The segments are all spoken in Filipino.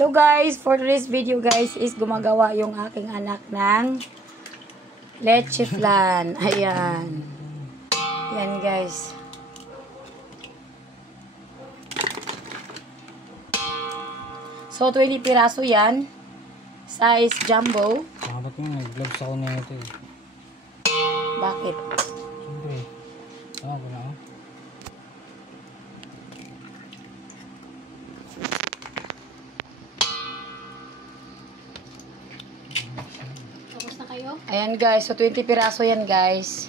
Hello guys, for today's video guys is gumagawa yung aking anak ng leche flan. Ayan. Yan guys. So 20 piraso yan. Size jumbo. Bakit mo nag-gloves ako na ito eh. Bakit? Siyempre. Tama ko na. Tapos na kayo? Ayan guys, so 20 piraso yan guys.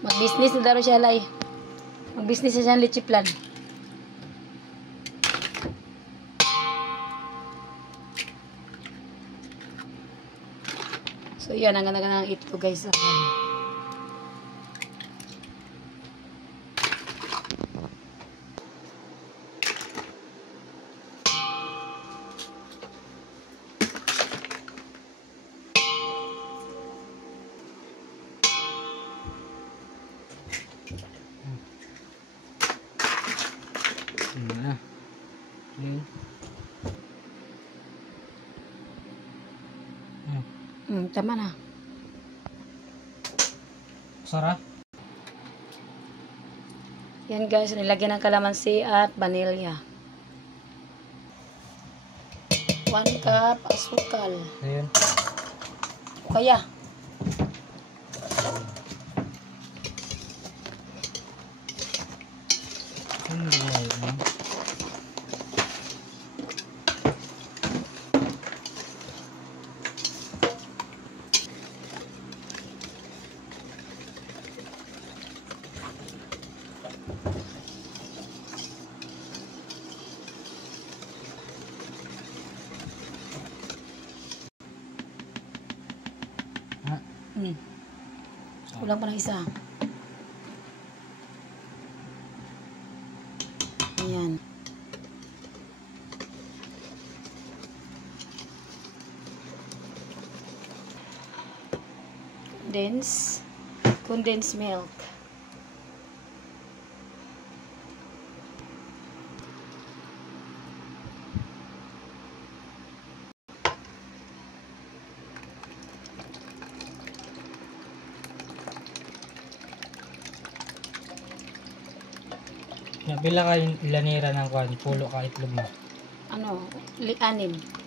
Mag-business na daw siya, Lai. Mag-business na siya ng leche flan. So yan, ang ganda ng ito guys. Tama na. Sarap. Yan guys, nilagyan ng kalamansi at vanilya. 1 cup asukal. Ayan. O kaya. Kulang pa ng isa. Ayan. Condensed milk. Napila ka yung lanera ng kwan, pulo ka itlog mo. Ano? 6.